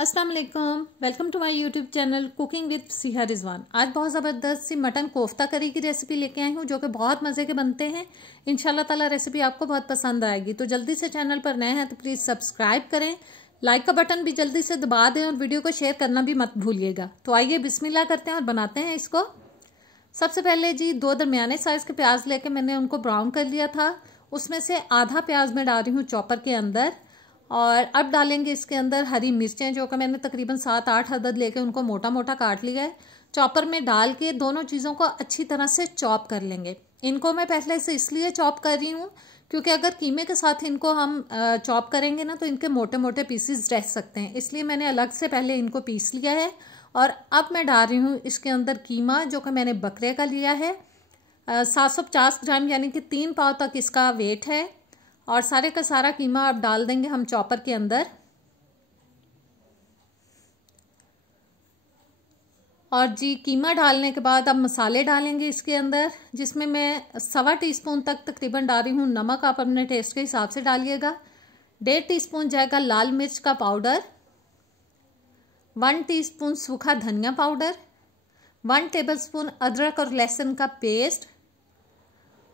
अस्सलाम वालेकुम, welcome to my YouTube channel cooking with Siha Rizwan. आज बहुत ज़बरदस्त सी मटन कोफ्ता करी की रेसिपी लेके आई हूँ जो कि बहुत मज़े के बनते हैं। इंशाल्लाह ताला रेसिपी आपको बहुत पसंद आएगी। तो जल्दी से चैनल पर नए हैं तो प्लीज़ सब्सक्राइब करें, लाइक का बटन भी जल्दी से दबा दें और वीडियो को शेयर करना भी मत भूलिएगा। तो आइए बिस्मिल्लाह करते हैं और बनाते हैं इसको। सबसे पहले जी 2 दरमियाने साइज़ के प्याज लेके मैंने उनको ब्राउन कर लिया था। उसमें से आधा प्याज मैं डाल रही हूँ चॉपर के अंदर। और अब डालेंगे इसके अंदर हरी मिर्चें जो कि मैंने तकरीबन 7-8 अदद लेके उनको मोटा मोटा काट लिया है। चॉपर में डाल के दोनों चीज़ों को अच्छी तरह से चॉप कर लेंगे। इनको मैं पहले से इसलिए चॉप कर रही हूँ क्योंकि अगर कीमे के साथ इनको हम चॉप करेंगे ना तो इनके मोटे मोटे पीसेस रह सकते हैं, इसलिए मैंने अलग से पहले इनको पीस लिया है। और अब मैं डाल रही हूँ इसके अंदर कीमा जो कि मैंने बकरे का लिया है। 750 ग्राम यानी कि 3 पाव तक इसका वेट है। और सारे का सारा कीमा अब डाल देंगे हम चॉपर के अंदर। और जी कीमा डालने के बाद अब मसाले डालेंगे इसके अंदर, जिसमें मैं 1.25 टीस्पून तक तकरीबन डाल रही हूँ नमक। आप अपने टेस्ट के हिसाब से डालिएगा। 1.5 टीस्पून जाएगा लाल मिर्च का पाउडर, 1 टीस्पून सूखा धनिया पाउडर, 1 टेबलस्पून अदरक और लहसुन का पेस्ट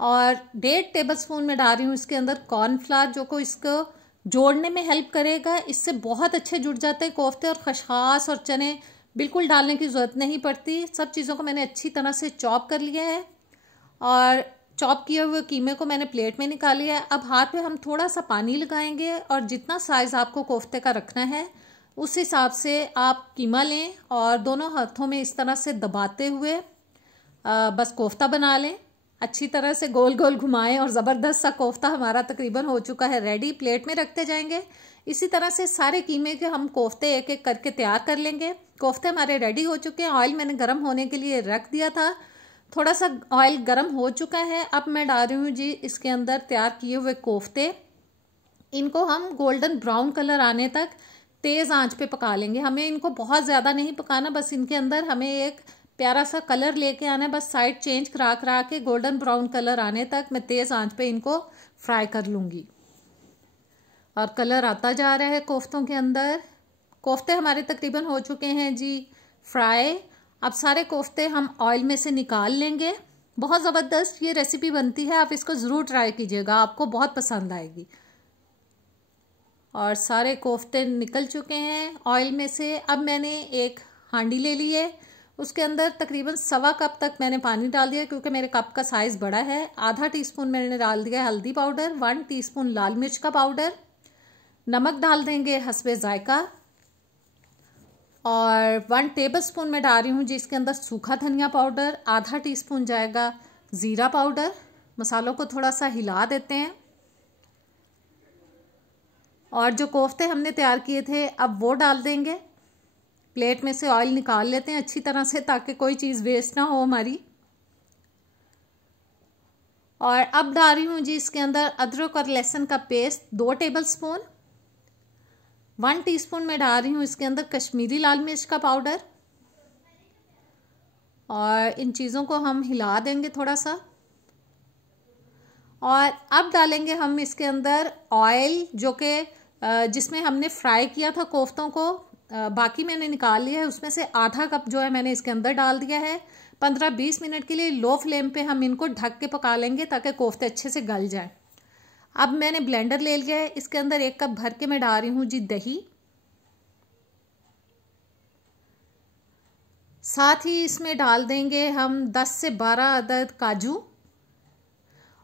और 1.5 टेबलस्पून में डाल रही हूँ इसके अंदर कॉर्नफ्लावर जो को इसको जोड़ने में हेल्प करेगा। इससे बहुत अच्छे जुड़ जाते हैं कोफ्ते। और खसखस और चने बिल्कुल डालने की ज़रूरत नहीं पड़ती। सब चीज़ों को मैंने अच्छी तरह से चॉप कर लिया है और चॉप किए हुए कीमे को मैंने प्लेट में निकाल लिया है। अब हाथ में हम थोड़ा सा पानी लगाएंगे और जितना साइज़ आपको कोफ्ते का रखना है उस हिसाब से आप कीमा लें और दोनों हाथों में इस तरह से दबाते हुए बस कोफ्ता बना लें। अच्छी तरह से गोल गोल घुमाएं और ज़बरदस्त सा कोफ्ता हमारा तकरीबन हो चुका है रेडी। प्लेट में रखते जाएंगे। इसी तरह से सारे कीमे के हम कोफ्ते एक एक करके तैयार कर लेंगे। कोफ्ते हमारे रेडी हो चुके हैं। ऑयल मैंने गर्म होने के लिए रख दिया था। थोड़ा सा ऑयल गर्म हो चुका है। अब मैं डाल रही हूँ जी इसके अंदर तैयार किए हुए कोफ्ते। इनको हम गोल्डन ब्राउन कलर आने तक तेज़ आंच पे पका लेंगे। हमें इनको बहुत ज़्यादा नहीं पकाना, बस इनके अंदर हमें एक प्यारा सा कलर लेके आना है। बस साइड चेंज करा करा के गोल्डन ब्राउन कलर आने तक मैं तेज़ आंच पे इनको फ्राई कर लूँगी। और कलर आता जा रहा है कोफ्तों के अंदर। कोफ्ते हमारे तकरीबन हो चुके हैं जी फ्राई। अब सारे कोफ्ते हम ऑयल में से निकाल लेंगे। बहुत ज़बरदस्त ये रेसिपी बनती है, आप इसको ज़रूर ट्राई कीजिएगा, आपको बहुत पसंद आएगी। और सारे कोफ्ते निकल चुके हैं ऑयल में से। अब मैंने एक हांडी ले ली है, उसके अंदर तकरीबन 1.25 कप तक मैंने पानी डाल दिया क्योंकि मेरे कप का साइज़ बड़ा है। आधा टीस्पून मैंने डाल दिया हल्दी पाउडर, 1 टीस्पून लाल मिर्च का पाउडर, नमक डाल देंगे हस्बे जायका और 1 टेबलस्पून में डाल रही हूँ जिसके अंदर सूखा धनिया पाउडर, आधा टीस्पून जाएगा ज़ीरा पाउडर। मसालों को थोड़ा सा हिला देते हैं। और जो कोफ्ते हमने तैयार किए थे अब वो डाल देंगे। प्लेट में से ऑयल निकाल लेते हैं अच्छी तरह से ताकि कोई चीज़ वेस्ट ना हो हमारी। और अब डाल रही हूँ जी इसके अंदर अदरक और लहसुन का पेस्ट 2 टेबलस्पून, 1 टीस्पून में डाल रही हूँ इसके अंदर कश्मीरी लाल मिर्च का पाउडर। और इन चीज़ों को हम हिला देंगे थोड़ा सा। और अब डालेंगे हम इसके अंदर ऑयल जो कि जिसमें हमने फ्राई किया था कोफ्तों को, बाकी मैंने निकाल लिया है। उसमें से आधा कप जो है मैंने इसके अंदर डाल दिया है। 15-20 मिनट के लिए लो फ्लेम पे हम इनको ढक के पका लेंगे ताकि कोफ्ते अच्छे से गल जाएं। अब मैंने ब्लेंडर ले लिया है, इसके अंदर 1 कप भर के मैं डाल रही हूँ जी दही। साथ ही इसमें डाल देंगे हम 10 से 12 अदद काजू।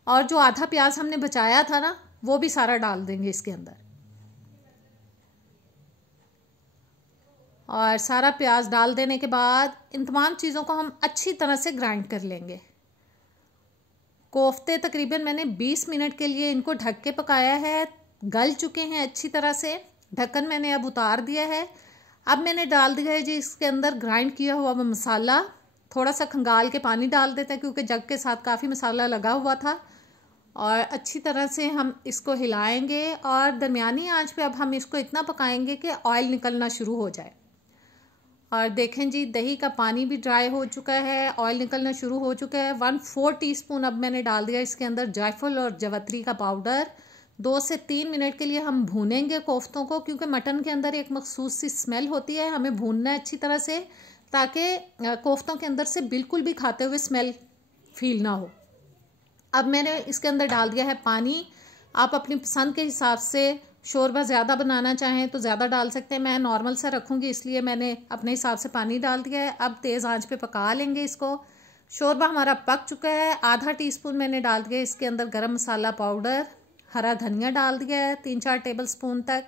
और जो आधा प्याज हमने बचाया था ना वो भी सारा डाल देंगे इसके अंदर। और सारा प्याज डाल देने के बाद इन तमाम चीज़ों को हम अच्छी तरह से ग्राइंड कर लेंगे। कोफ्ते तकरीबन मैंने 20 मिनट के लिए इनको ढक के पकाया है, गल चुके हैं अच्छी तरह से। ढक्कन मैंने अब उतार दिया है। अब मैंने डाल दिया है जी इसके अंदर ग्राइंड किया हुआ मसाला। थोड़ा सा खंगाल के पानी डाल देते हैं क्योंकि जग के साथ काफ़ी मसाला लगा हुआ था। और अच्छी तरह से हम इसको हिलाएंगे और दरमियानी आंच पे अब हम इसको इतना पकाएंगे कि ऑयल निकलना शुरू हो जाए। और देखें जी दही का पानी भी ड्राई हो चुका है, ऑयल निकलना शुरू हो चुका है। 1/4 टीस्पून अब मैंने डाल दिया इसके अंदर जायफल और जवत्री का पाउडर, 2 से 3 मिनट के लिए हम भूनेंगे कोफ्तों को, क्योंकि मटन के अंदर एक मखसूस सी स्मेल होती है, हमें भूनना है अच्छी तरह से, ताकि कोफ्तों के अंदर से बिल्कुल भी खाते हुए स्मेल फील ना हो। अब मैंने इसके अंदर डाल दिया है पानी। आप अपनी पसंद के हिसाब से शोरबा ज़्यादा बनाना चाहें तो ज़्यादा डाल सकते हैं, मैं नॉर्मल सा रखूँगी इसलिए मैंने अपने हिसाब से पानी डाल दिया है। अब तेज़ आंच पे पका लेंगे इसको। शोरबा हमारा पक चुका है। आधा टीस्पून मैंने डाल दिया इसके अंदर गरम मसाला पाउडर, हरा धनिया डाल दिया है 3-4 टेबल स्पून तक।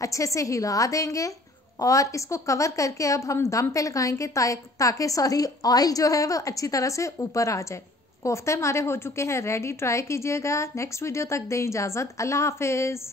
अच्छे से हिला देंगे और इसको कवर करके अब हम दम पे लगाएंगे ताकि ऑयल जो है वो अच्छी तरह से ऊपर आ जाए। कोफ्ते हमारे हो चुके हैं रेडी, ट्राई कीजिएगा। नेक्स्ट वीडियो तक दें इजाज़त। अल्लाह हाफिज़।